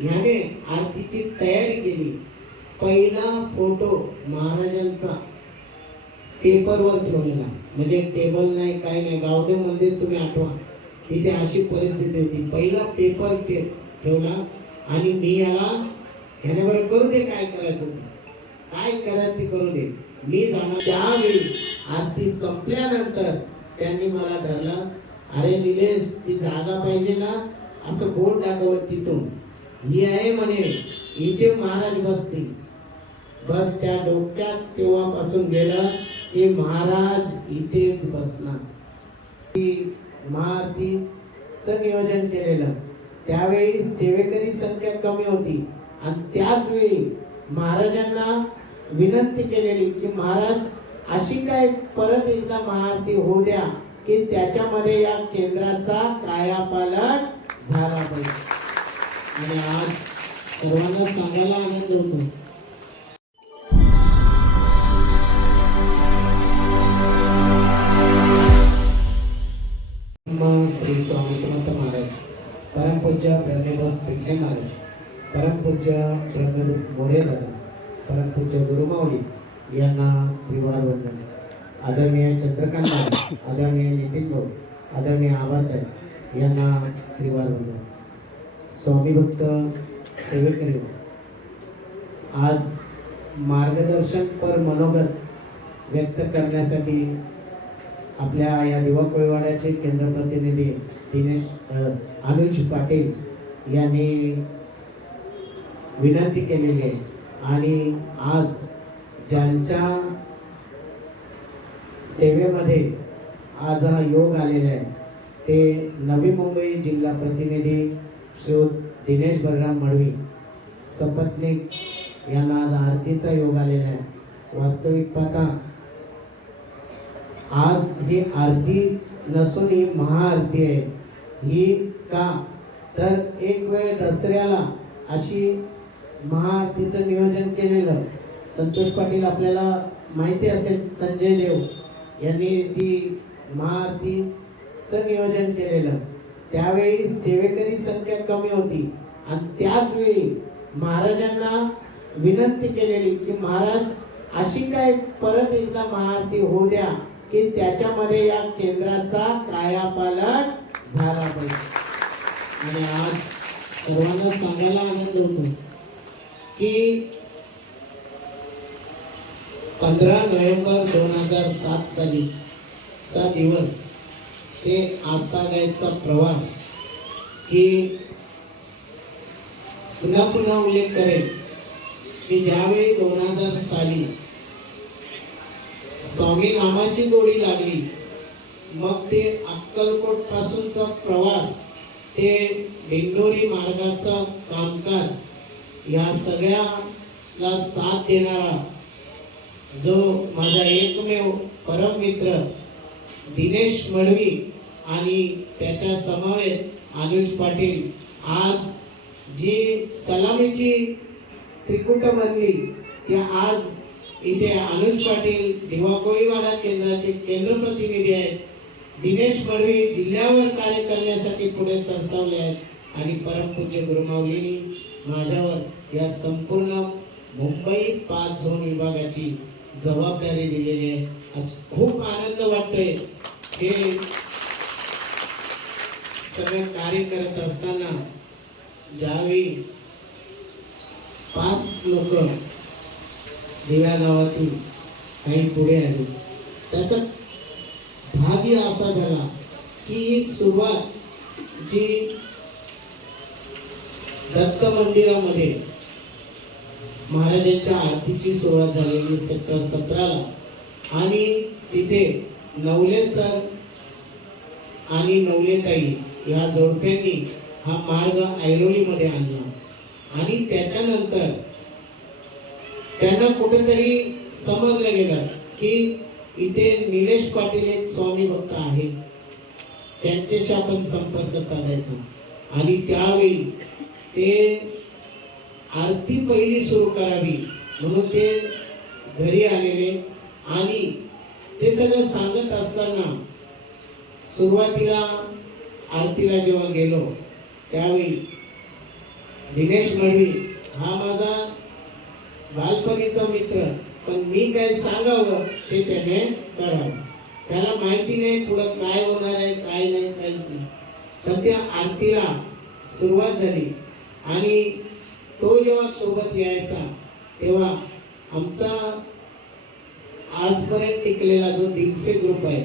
ह्याने आरतीची तयारी केली. पहिला फोटो महाराजांचा पेपरवर ठेवलेला. म्हणजे टेबल नाही काय नाही. गावदेव मंदिर तुम्ही आठवा. तिथे अशी परिस्थिती होती. पहिला पेपर ठे ठेवला आणि मी याला ह्याने बरं करू दे काय करायचं काय करायचं ते करू दे? मी जाणार. त्यावेळी आरती संपल्यानंतर त्यांनी मला धरलं. अरे निलेश ती जागा पाहिजे ना? असं बोट दाखवलं तिथून. ही आहे म्हणे इथे महाराज बसतील. बस त्या डोक्यात तेव्हापासून गेलं की महाराज इथेच बसणार. ती महाआरतीचं नियोजन केलेलं. त्यावेळी सेवेकरी संख्या कमी होती. आणि त्याच वेळी महाराजांना विनंती केलेली की महाराज अशी काय परत एकदा महाआरती होऊ द्या की त्याच्यामध्ये या केंद्राचा कायापालट झाला पाहिजे. आणि आज सर्वांना सांगायला आनंद होतो. श्री स्वामी समर्थ महाराज परमपूज्य ब्रह्मभूत पिठले महाराज परमपूज्य ब्रह्मरूप मोरे दादा परमपूज्य गुरुमाऊली यांना त्रिवार वंदन. आदरणीय चंद्रकांत महाराज आदरणीय नितीन भाऊ आदरणीय आबासाहेब यांना त्रिवार वंदन. स्वामी भक्त सेवेकरी आज मार्गदर्शन पर मनोगत व्यक्त करण्यासाठी आपल्या या युवा कोळीवाड्याचे केंद्र प्रतिनिधी दिनेश अनुज पाटील यांनी विनंती केलेली आहे. आणि आज ज्यांच्या सेवेमध्ये आज हा योग आलेला आहे ते नवी मुंबई जिल्हा प्रतिनिधी श्री दिनेश बलराम मळवी सपत्निक यांना आज आरतीचा योग आलेला आहे. वास्तविक पाहता आज ही आरती नसून ही महाआरती आहे. ही का? तर एक वेळ दसऱ्याला अशी महाआरतीचं नियोजन केलेलं संतोष पाटील आपल्याला माहिती असेल संजय देव यांनी ती महाआरतीचं नियोजन केलेलं. त्यावेळी सेवेकरी संख्या कमी होती. आणि त्याच वेळी महाराजांना विनंती केलेली की महाराज अशी काय परत एकदा महाआरती होऊ द्या की त्याच्यामध्ये या केंद्राचा कायापालट झाला पाहिजे. आणि आज सर्वांना सांगायला आनंद होतो की पंधरा नोव्हेंबर दोन हजार सात सालीचा दिवस ते आस्थागायचा प्रवास की पुन्हा पुन्हा उल्लेख करेल की ज्यावेळी दोन हजार साली स्वामी नामाची गोडी लागली मग ते अक्कलकोट पासूनचा प्रवास ते डिंडोरी मार्गाचा कामकाज या सगळ्याला साथ देणारा जो माझा एकमेव परम मित्र दिनेश मडवी आणि त्याच्या समवेत अनुज पाटील. आज जी सलामीची त्रिकुट बनली ती आज इथे अनुज पाटील दिवा कोळीवाडा केंद्राचे केंद्र प्रतिनिधी आहेत. दिनेश मडवी जिल्ह्यावर कार्य करण्यासाठी पुढे सरसावले आहेत आणि परमपूज्य गुरुमावलीनी माझ्यावर या संपूर्ण मुंबई पाच झोन विभागाची जबाबदारी दिलेली आहे. आज खूप आनंद वाटतोय. हे सगळं कार्य करत असताना ज्यावेळी पाच लोक दिव्या गावातील काही पुढे आले. त्याचा भाग्य असा झाला की ही सुरुवात जी दत्त मंदिरामध्ये महाराजांच्या आरतीची सुरुवात झालेली सतरा सतराला. आणि तिथे नवले सर आणि नवलेताई या जोडप्यांनी हा मार्ग ऐरोलीमध्ये आणला. आणि त्याच्यानंतर त्यांना कुठेतरी समजलं गेलं की इथे निलेश पाटील एक स्वामी भक्त आहे त्यांच्याशी आपण संपर्क साधायचा. आणि त्यावेळी ते आरती पहिली सुरू करावी म्हणून ते घरी आलेले आणि ते सगळं सांगत असताना सुरुवातीला आरतीला जेव्हा गेलो त्यावेळी दिनेश मडवी हा माझा बालपणीचा मित्र पण मी काय सांगावं ते त्याने करावं. त्याला माहिती नाही पुढं काय होणार आहे काय नाही काहीच नाही. पण त्या आरतीला सुरुवात झाली आणि तो जेव्हा सोबत यायचा तेव्हा आमचा आजपर्यंत टिकलेला जो दिलसे ग्रुप आहे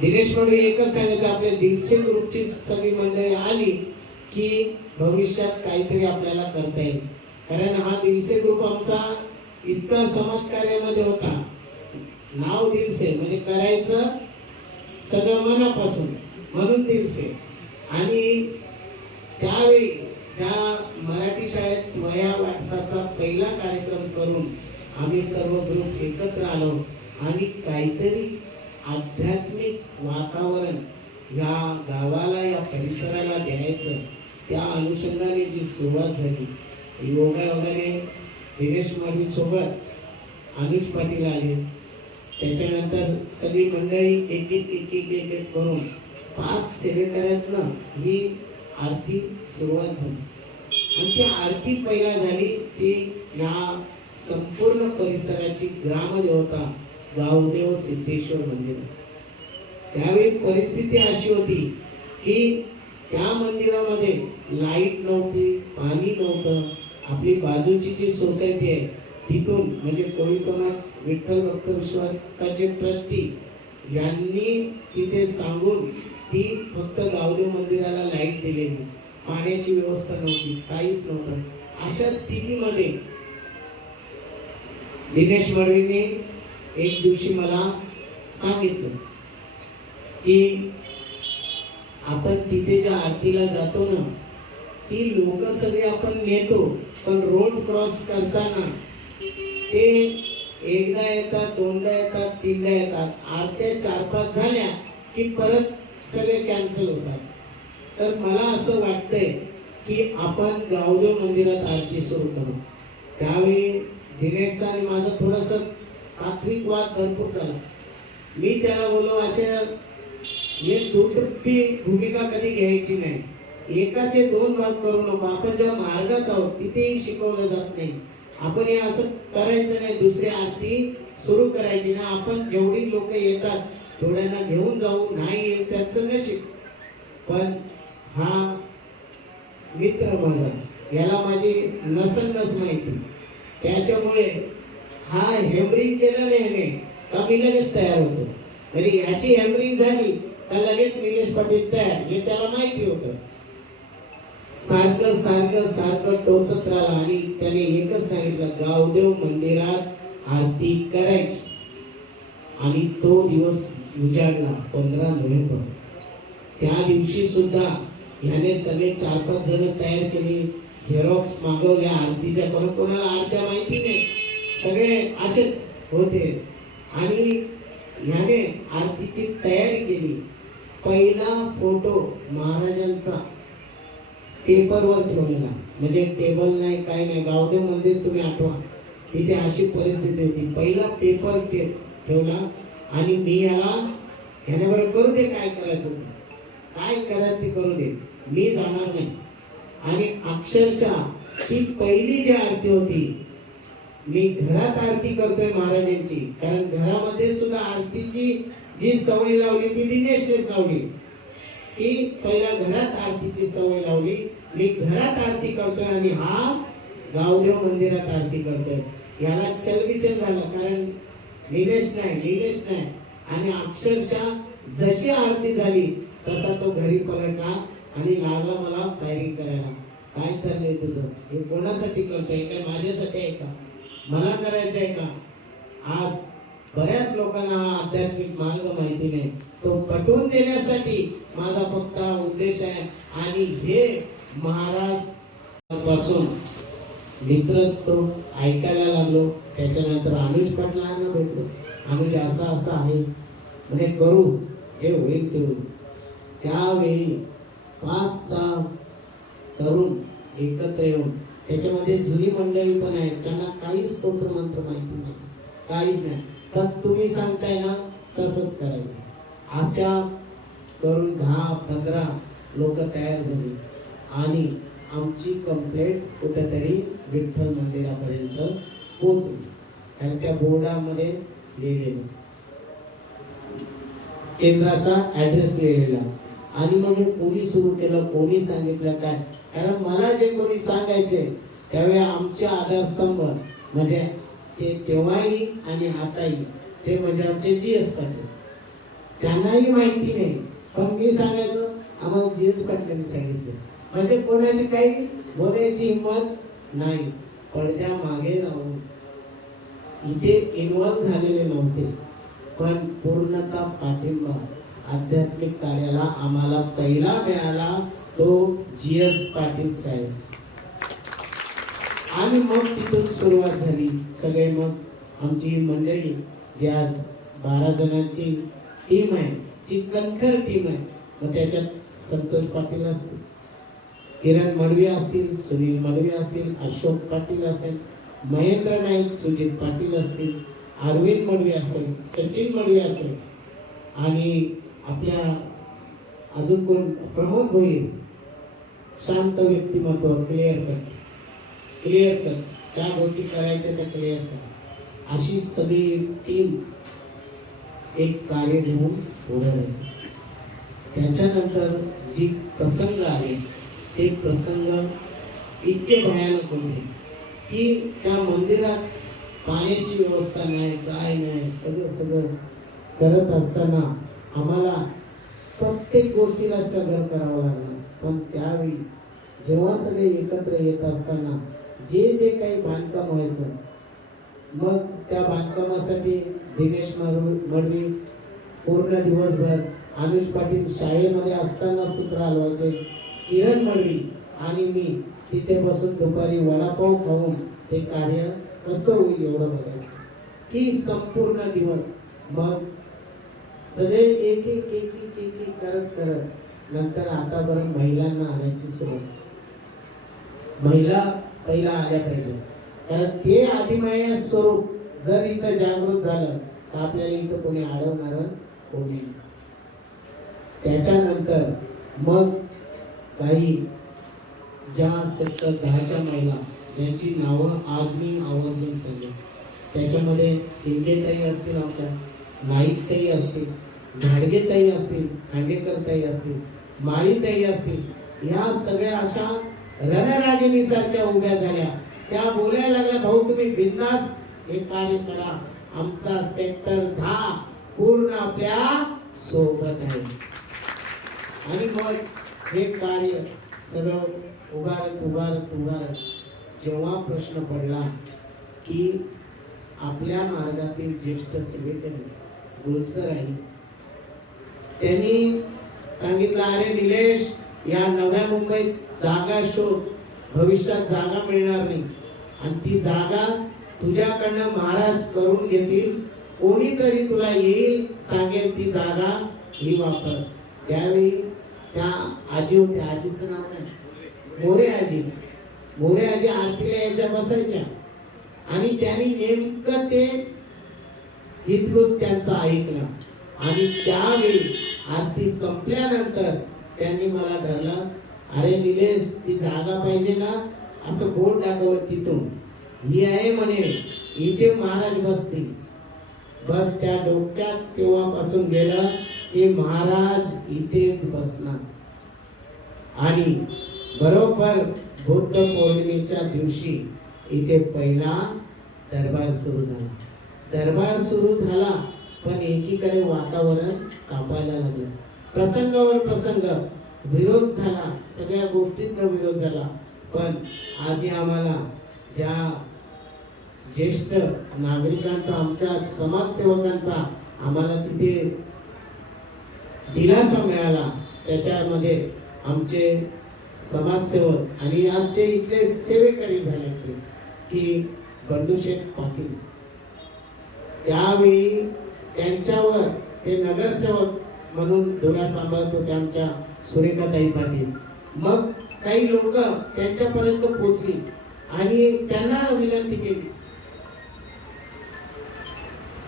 दिनेश मंडळी एकच सांगायचं आपल्या दिलसे ग्रुपची सगळी मंडळी आली की भविष्यात काहीतरी आपल्याला करता येईल. कारण हा दिलसे ग्रुप आमचा इतका समाजकार्यामध्ये होता. नाव दिलसे म्हणजे करायचं सगळं मनापासून म्हणून दिलसे. आणि त्यावेळी ज्या मराठी शाळेत वया वाटपाचा पहिला कार्यक्रम करून आम्ही सर्व ग्रुप एकत्र आलो आणि काहीतरी आध्यात्मिक वातावरण या गावाला या परिसराला द्यायचं त्या अनुषंगाने जी सुरुवात झाली. योगायोगाने दिनेश माडी सोबत अनुज पाटील आले. त्याच्यानंतर सगळी मंडळी एक एक एक एक एक एक करून पाच सेवेकऱ्यातनं ही आरती सुरुवात झाली. आणि ती आरती पहिला झाली ती या संपूर्ण परिसराची ग्रामदेवता गावदेव सिद्धेश्वर मंदिर. त्यावेळी परिस्थिती अशी होती की त्या मंदिरामध्ये लाइट नव्हती पाणी नव्हतं. आपली बाजूची जी सोसायटी आहे तिथून म्हणजे कोळी समाज विठ्ठल भक्त विश्वासाचे ट्रस्टी यांनी तिथे सांगून ती फक्त गावदेव मंदिराला लाइट दिलेली पाण्याची व्यवस्था नव्हती काहीच नव्हतं. अशा स्थितीमध्ये दिनेश मडवीने एक दिवशी मला सांगितलं की आपण तिथे ज्या आरतीला जातो ना ती लोक सगळी आपण नेतो पण रोड क्रॉस करताना ते एकदा येतात दोनदा येतात तीनदा येतात. आरत्या चार पाच झाल्या की परत सगळे कॅन्सल होतात. तर मला असं वाटतंय की आपण गावदेव मंदिरात आरती सुरू करू. त्यावेळी दिनेशचा आणि माझा थोडासा तात्विक वाद भरपूर झाला. मी त्याला बोलो अशा हे दुटप्पी भूमिका कधी घ्यायची नाही. एकाचे दोन भाग करू नको. आपण जेव्हा मार्गात आहोत तिथेही शिकवलं जात नाही. आपण हे असं करायचं नाही. दुसरी आरती सुरू करायची ना आपण जेवढी लोक येतात थोड्यांना घेऊन जाऊ नाही येईल त्याचं नशीब. पण हा मित्र माझा याला माझी नसनस माहिती. त्याच्यामुळे हा हेमरिंग केलं नाही का मी लगेच तयार होतो? म्हणजे याची हेमरिंग झाली का लगेच निलेश पाटील तयार? हे त्याला माहिती होतं. सारखं सारखं सारखं टोचत राहिला आणि त्याने एकच सांगितलं गावदेव मंदिरात आरती करायची. आणि तो दिवस उजाडला पंधरा नोव्हेंबर. त्या दिवशी सुद्धा ह्याने सगळे चार पाच जण तयार केली. झेरॉक्स मागवल्या आरतीच्या कोणा कोणाला आरत्या माहिती नाही. सगळे असेच होते. आणि ह्याने आरतीची तयारी केली. पहिला फोटो महाराजांचा पेपरवर ठेवलेला. म्हणजे टेबल नाही काय नाही गावदेव मंदिर तुम्ही आठवा. तिथे अशी परिस्थिती होती. पहिला पेपर ठे- ठेवला. आणि मी याला ह्याने बरं करू दे काय करायचं काय करायचं ते करू दे? मी जाणार नाही. आणि अक्षरशः ती पहिली जी आरती होती मी घरात आरती करतोय महाराजांची. कारण घरामध्ये सुद्धा आरतीची जी सवय लावली ती दिनेशनेच लावली. की पहिल्या घरात आरतीची सवय लावली मी घरात आरती करतोय आणि हा गावदेव मंदिरात आरती करतोय. याला चलबिचल झाला. कारण लिहिलेच नाही लिहिलेच नाही. आणि अक्षरशः जशी आरती झाली तसा तो घरी पलटला आणि लागला मला फायरिंग करायला. काय चाललंय तुझं? हे कोणासाठी करतोय? काय माझ्यासाठी आहे का? मला करायचं आहे का? आज बऱ्याच लोकांना हा आध्यात्मिक मार्ग माहिती नाही. तो पटवून देण्यासाठी माझा फक्त उद्देश आहे. आणि हे महाराजपासून मित्रच तो ऐकायला लागलो. त्याच्यानंतर अनुज पाटलांना अनुज असं असं आहे म्हणजे करू जे होईल ते त्यावेळी पाच सहा तरुण एकत्र येऊन त्याच्यामध्ये जुनी मंडळी पण आहेत त्यांना काहीच स्तोत्र मंत्र माहिती नाही. काहीच नाही. पण तुम्ही सांगताय ना तसंच करायचं. अशा करून दहा पंधरा लोक तयार झाली. आणि आमची कंप्लेंट कुठेतरी विठ्ठल मंदिरापर्यंत पोचली कारण त्या बोर्डामध्ये लिहिलेलं केंद्राचा ऍड्रेस लिहिलेला आणि मग हे कोणी सुरू केलं कोणी सांगितलं काय? कारण मला जे कोणी सांगायचे त्यावेळी आमचे आधारस्तंभ म्हणजे ते तेव्हाही आणि आताही ते म्हणजे आमचे जी एस पाटील. त्यांनाही माहिती नाही. पण मी सांगायचो आम्हाला जी एस पाटलांनी सांगितलं. म्हणजे कोणाची काही बोलायची हिंमत नाही. पडद्या मागे राहून इथे इन्वॉल्व झालेले नव्हते. पण पूर्णतः पाठिंबा आध्यात्मिक कार्याला आम्हाला पहिला मिळाला तो जी एस पाटील साहेब. आणि मग तिथून सुरुवात झाली. सगळे मग आमची मंडळी जी आज बारा जणांची टीम आहे जी कणखर टीम आहे मग त्याच्यात संतोष पाटील असतील किरण मडवी असतील सुनील मडवी असतील अशोक पाटील असेल महेंद्र नाईक सुजित पाटील असतील अरविंद मडवी असेल सचिन मडवी असेल आणि आपल्या अजून कोण? प्रमोद भोईर. शांत व्यक्तिमत्व क्लिअर कट क्लिअर कर ज्या गोष्टी करायच्या त्या क्लिअर कर अशी सगळी टीम एक कार्य घेऊन पुढे त्याच्यानंतर जी प्रसंग आले ते प्रसंग इतके भयानक होते. की त्या मंदिरात पाण्याची व्यवस्था नाही काय नाही सगळं सगळं करत असताना आम्हाला प्रत्येक गोष्टीला स्ट्रगल करावं लागलं. पण त्यावेळी जेव्हा सगळे एकत्र येत असताना जे जे काही बांधकाम व्हायचं मग त्या बांधकामासाठी दिनेश मरु मडवी पूर्ण दिवसभर अनुज पाटील शाळेमध्ये असताना सूत्र हलवायचे. किरण मडवी आणि मी तिथे बसून दुपारी वडापाव खाऊन ते कार्य कसं होईल एवढं बघायचं. की संपूर्ण दिवस मग सगळे एक एक एक एक एक एक करत करत नंतर आतापर्यंत महिलांना आणायची सुरुवात. महिला पहिला आल्या पाहिजे. कारण ते आदिमाया स्वरूप जर इथं जागृत झालं तर आपल्याला इथं कोणी अडवणार कोणी त्याच्यानंतर मग काही ज्या सेक्टर दहाच्या महिला यांची नावं आज मी आवर्जून सांगेन. त्याच्यामध्ये इंडेताई असतील आमच्या नाईकताई असतील घाडगेताई असतील खांडेकरताई असतील माळीताई असतील ह्या सगळ्या अशा रणरागिणीसारख्या उभ्या झाल्या. त्या बोलायला लागल्या भाऊ तुम्ही बिंदास हे कार्य करा. आमचा सेक्टर दहा पूर्ण आपल्यासोबत आहे. आणि मग हे कार्य सगळं उभारत उभारत उभारत जेव्हा प्रश्न पडला की आपल्या मार्गातील ज्येष्ठ सेवेकरी गुलसर आहे त्यांनी सांगितलं अरे निलेश या नव्या मुंबईत जागा शोध. भविष्यात जागा मिळणार नाही. आणि ती जागा तुझ्याकडनं महाराज करून घेतील. कोणीतरी तुला येईल सांगेल ती जागा ही वापर त्यावेळी त्या आजी होत्या आजीचं नाव काय? मोरे आजी. मोरे आजी आरतीला यायच्या बसायच्या. आणि त्यांनी नेमकं ते हितगुज त्यांचं ऐकलं. आणि त्यावेळी आरती संपल्यानंतर त्यांनी मला धरलं अरे निलेश ती जागा पाहिजे ना? असं बोट दाखवलं तिथून. ही आहे म्हणे इथे महाराज बसतील. बस त्या डोक्यात तेव्हापासून गेलं. की महाराज इथेच बसणार. आणि बरोबर बुद्ध पौर्णिमेच्या दिवशी इथे पहिला दरबार सुरू झाला. दरबार सुरू झाला पण एकीकडे वातावरण तापायला लागलं. प्रसंगावर प्रसंग विरोध झाला. सगळ्या गोष्टींना विरोध झाला. पण आजही आम्हाला ज्या ज्येष्ठ नागरिकांचा आमच्या समाजसेवकांचा आम्हाला तिथे दिलासा मिळाला त्याच्यामध्ये आमचे समाजसेवक आणि आमचे इथले सेवेकरी झाले ते की बंडूशेठ पाटील. त्यावेळी त्यांच्यावर ते नगरसेवक म्हणून धुरा सांभाळत होते आमच्या सुरेखाताई पाटील. मग काही लोक त्यांच्यापर्यंत पोचली आणि त्यांना विनंती केली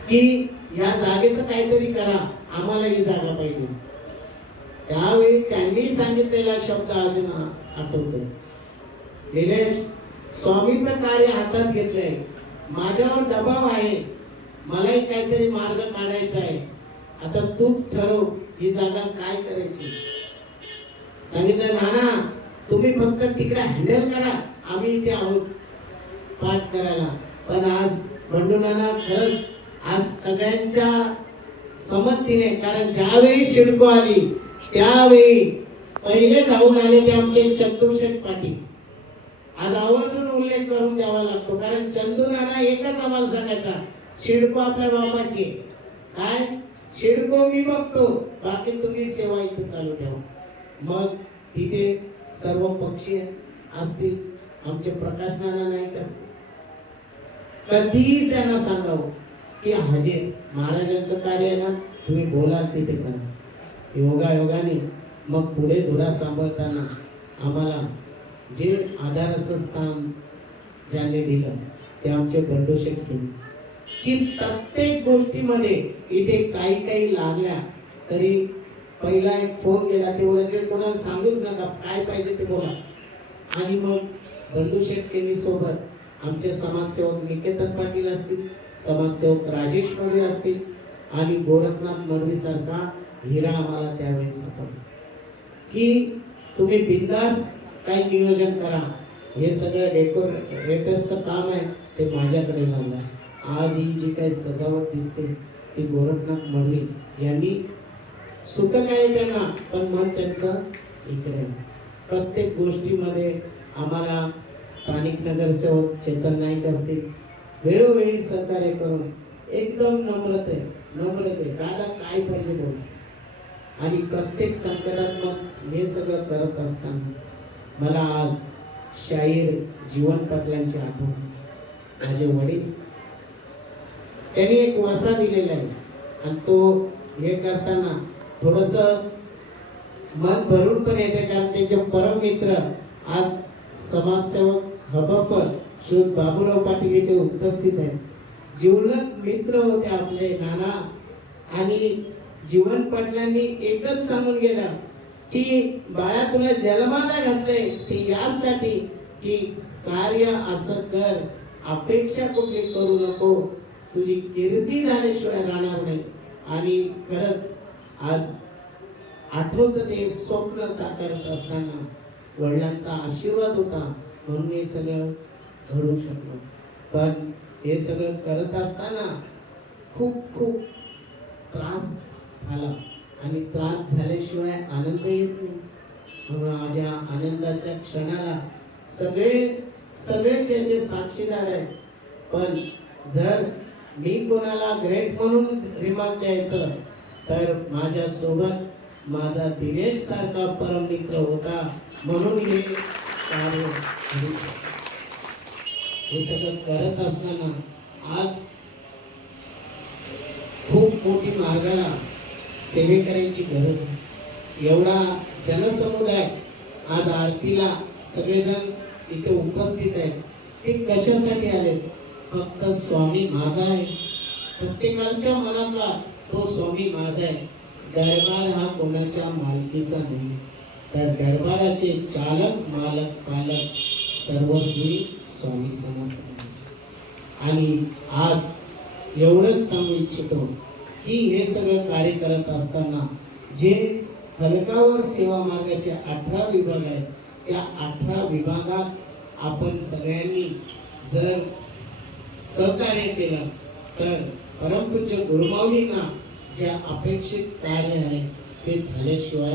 की या जागेचं काहीतरी करा. आम्हाला ही जागा पाहिजे. त्यावेळी त्यांनी सांगितलेला शब्द अजून आठवतो निलेश स्वामीचं कार्य हातात घेतलंय. माझ्यावर दबाव आहे. मलाही काहीतरी मार्ग काढायचा आहे. आता तूच ठरव ही जागा काय करायची. सांगितलं नाना तुम्ही फक्त तिकडे हँडल करा. आम्ही इथे आहोत. पाठ करायला. पण आज बंडू नाना खरंच आज सगळ्यांच्या समतीने कारण ज्यावेळी शिडको आली त्यावेळी पहिले जाऊन आले ते आमचे चतुर्शेठ पाटील. आज आवर्जून उल्लेख करून द्यावा लागतो कारण चंदू नाना एकच आम्हाला सांगायचा शिडको आपल्या बाबाची काय? शिडको मी बघतो बाकी तुम्ही सेवा इथे चालू ठेवा. मग तिथे सर्व पक्षी असतील आमचे प्रकाश नाना नाईक असतील. कधीही त्यांना सांगावं. की हजेर महाराजांचं कार्य आहे ना तुम्ही बोलाल तिथे करा योगा योगाने मग पुढे धुरा सांभाळताना आम्हाला जे आधाराचं स्थान ज्यांनी दिलं ते आमचे बंडू केले की प्रत्येक गोष्टीमध्ये इथे काही काही लागल्या तरी पहिला एक फोन केला ते बोलायचे कोणाला सांगूच नका काय पाहिजे ते बोला. आणि मग बंडू शेटकेनी सोबत आमचे समाजसेवक निकेतन पाटील असतील समाजसेवक राजेश मडवी असतील आणि गोरखनाथ मडवी सारखा हिरा आम्हाला त्यावेळी सापडला. की तुम्ही बिंदास काही नियोजन करा. हे सगळं डेकोरेटर्सचं काम आहे ते माझ्याकडे लावलं आज ही जी काही सजावट दिसते ती गोरखनाथ मडवी यांनी सुतक आहे त्यांना पण मन त्यांचं इकडे प्रत्येक गोष्टीमध्ये आम्हाला स्थानिक नगरसेवक चेतन नाईक असतील वेळोवेळी सहकार्य करून एकदम नम्रते नम्रते दादा काय पाहिजे बोल? आणि प्रत्येक संकटात्मक हे सगळं करत असताना मला आज शाहीर जीवन पाटलांची आठवण माझे वडील त्यांनी एक वासा दिलेला आहे. आणि तो हे करताना थोडस मन भरून पण येते कारण त्यांचे परममित्र आज समाजसेवक हबपत श्री बाबूराव पाटील इथे उपस्थित आहेत. जीवलग मित्र होते आपले नाना. आणि जीवन पाटलांनी एकच सांगून गेला की बाळा तुला जन्माला घातले ते यासाठी की कार्य असं कर. अपेक्षा कुठली करू नको. तुझी कीर्ती झाल्याशिवाय राहणार नाही. आणि खरंच आज आठवत ते स्वप्न साकारत असताना वडिलांचा आशीर्वाद होता म्हणून हे सगळं घडू शकलो. पण हे सगळं करत असताना खूप खूप त्रास झाला. आणि त्रास झाल्याशिवाय आनंद येत नाही. माझ्या आनंदाच्या क्षणाला सगळे सगळेच याचे साक्षीदार आहेत. पण जर मी कोणाला ग्रेट म्हणून रिमार्क द्यायचं तर माझ्या सोबत माझा दिनेश सारखा परममित्र होता म्हणून हे कार्य हे सगळं करत असताना आज खूप मोठी मार्गाला सेवेकऱ्यांची गरज आहे. एवढा जनसमुदाय आज आरतीला सगळेजण इथे उपस्थित आहेत. ते कशासाठी आले फक्त स्वामी माझा आहे. प्रत्येकाच्या मनातला तो स्वामी माझा आहे. दरबार हा कोणाच्या मालकीचा नाही. तर दरबाराचे चालक मालक पालक सर्वस्वी स्वामी समर्थ आणि आज एवढंच सांगू इच्छितो की हे सगळं कार्य करत असताना जे फलकावर सेवा मार्गाचे अठरा विभाग आहेत त्या अठरा विभागात आपण सगळ्यांनी जर सहकार्य केलं तर परमपूज्य गुरुमाऊलींना ज्या अपेक्षित कार्य आहे ते झाल्याशिवाय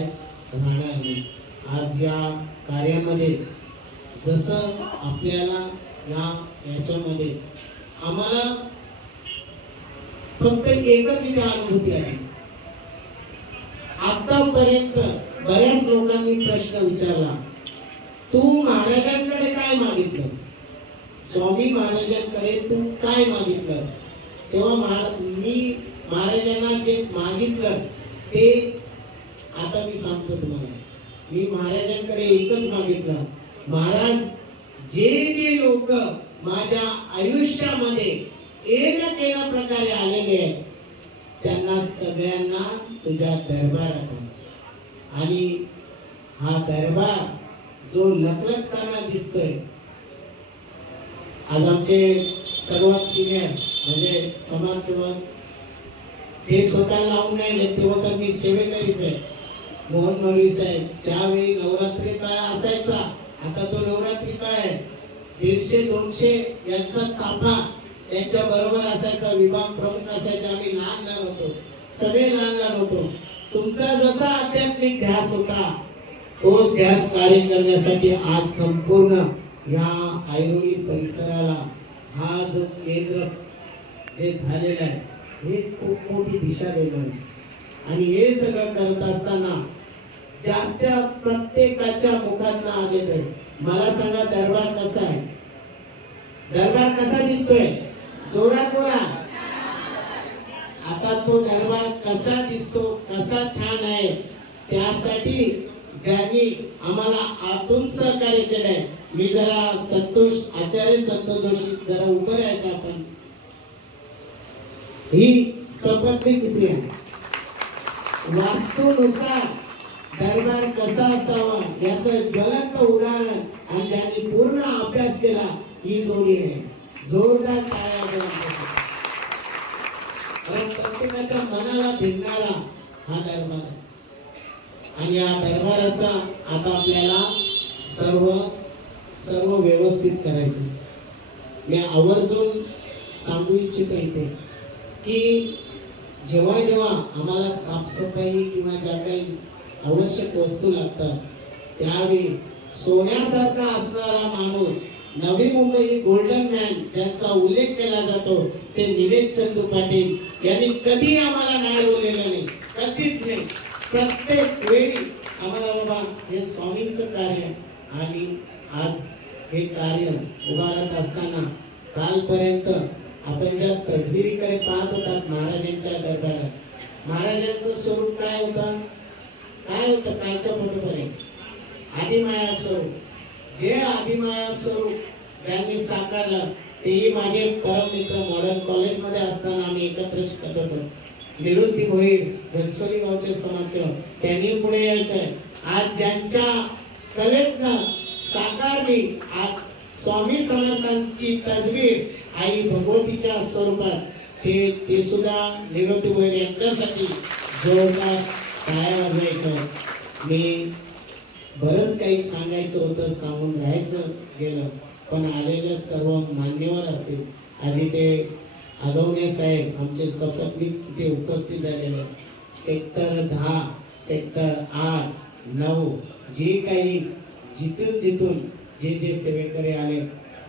राहणार नाही. आज या कार्यामध्ये जसं आपल्याला या याच्यामध्ये आम्हाला फक्त एकच इथे अनुभूती आहे. आतापर्यंत बऱ्याच लोकांनी प्रश्न विचारला तू महाराजांकडे काय मागितलंस? स्वामी महाराजांकडे तू काय मागितलंस? तेव्हा महा- मी महाराजांना जे मागितलं ते आता मी सांगतो तुम्हाला. मी महाराजांकडे एकच मागितलं. महाराज जे जे लोक माझ्या आयुष्यामध्ये एन केल्या प्रकारे आलेले आहेत त्यांना सगळ्यांना तुझ्या दरबारात आणि हा दरबार जो लखलखताना दिसतोय आज आमचे सर्वात सिनियर म्हणजे समाजसेवक हे स्वतः लावून नाही तेव्हा तर मी सेवेकरीच आहे. मोहन मौली साहेब ज्यावेळी नवरात्री काळ असायचा आता तो नवरात्री काळ आहे. दीडशे दोनशे यांचा ताफा यांच्या बरोबर असायचा. विभाग प्रमुख असायचे. आम्ही लहान लहान होतो. सगळे लहान लहान होतो. तुमचा जसा आध्यात्मिक ध्यास होता तोच ध्यास कार्य करण्यासाठी आज संपूर्ण या ऐरोली परिसराला हा जो केंद्र जे झालेलं आहे हे खूप मोठी दिशा देणार आहे. आणि हे सगळं करत असताना ज्याच्या प्रत्येकाच्या मुखांना आज येत आहे मला सांगा दरबार कसा आहे? दरबार कसा दिसतोय? जोरात बोला. आता तो दरबार कसा दिसतो कसा छान आहे त्यासाठी ज्यांनी आम्हाला आतून सहकार्य केलंय मी जरा संतोष आचार्य संतोष जोशी जरा उभं राहायचं आपण. ही संपत्ती किती आहे? वास्तूनुसार दरबार कसा असावा याचं ज्वलंत उदाहरण आणि ज्यांनी पूर्ण अभ्यास केला ही जोडी आहे. जोरदार प्रत्येकाच्या मनाला भिडणारा हा दरबार आहे. आणि या दरबाराचा आता आपल्याला सर्व सर्व व्यवस्थित करायचं मी आवर्जून सांगू इच्छित इथे की जेव्हा जेव्हा आम्हाला साफसफाई किंवा ज्या काही आवश्यक वस्तू लागतात. त्यावेळी सोन्यासारखा असणारा माणूस नवी मुंबई गोल्डन मॅन त्यांचा उल्लेख केला जातो ते निवेद चंदू पाटील यांनी कधी आम्हाला नाही बोललेलं नाही कधीच नाही. प्रत्येक वेळी आम्हाला बाबा हे स्वामींचं कार्य आणि आज हे कार्य उभारत असताना कालपर्यंत आपण ज्या तसबिरीकडे पाहत होतात महाराजांच्या दरबारात महाराजांचं स्वरूप काय होतं? काय होतं? कालच्या आहे आदिमाया स्वरूप. जे आदिमाया स्वरूप ज्यांनी साकारलं तेही माझे परममित्र मॉडर्न कॉलेजमध्ये असताना आम्ही एकत्र शिकत होतो. निवृत्ती भोईर घनसोली गावचे समाजसेवक त्यांनी पुढे यायचं आहे आज ज्यांच्या कलेतनं साकारली आज स्वामी समर्थांची तसबीर आई भगवतीच्या स्वरूपात ते ते सुद्धा निवृत्ती भोईर यांच्यासाठी जोरदार काय वाजवायच्या मी बरंच काही सांगायचं होतं सांगून राहायचं गेलं पण आलेले सर्व मान्यवर असतील. आधी ते आगवणे साहेब आमचे सपत्नीक इथे उपस्थित झालेले. सेक्टर दहा सेक्टर आठ नऊ जे काही जिथून जिथून जे जे सेवेकरी आले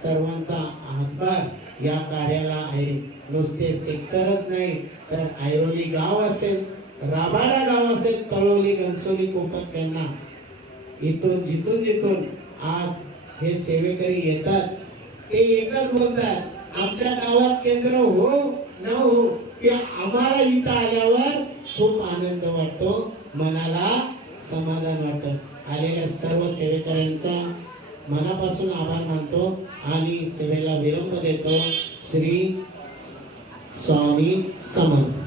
सर्वांचा हातभार या कार्याला आहे. नुसते सेक्टरच नाही तर ऐरोली गाव असेल राबाडा गाव असेल तळोली घनसोली कोपत यांना इथून जिथून जिथून आज हे सेवेकरी येतात. ते एकच बोलतात आमच्या गावात केंद्र हो न हो की आम्हाला इथं आल्यावर खूप आनंद वाटतो मनाला समाधान वाटत. आलेल्या सर्व सेवेकऱ्यांचा मनापासून आभार मानतो आणि सेवेला विलंब देतो श्री स्वामी समर्थ.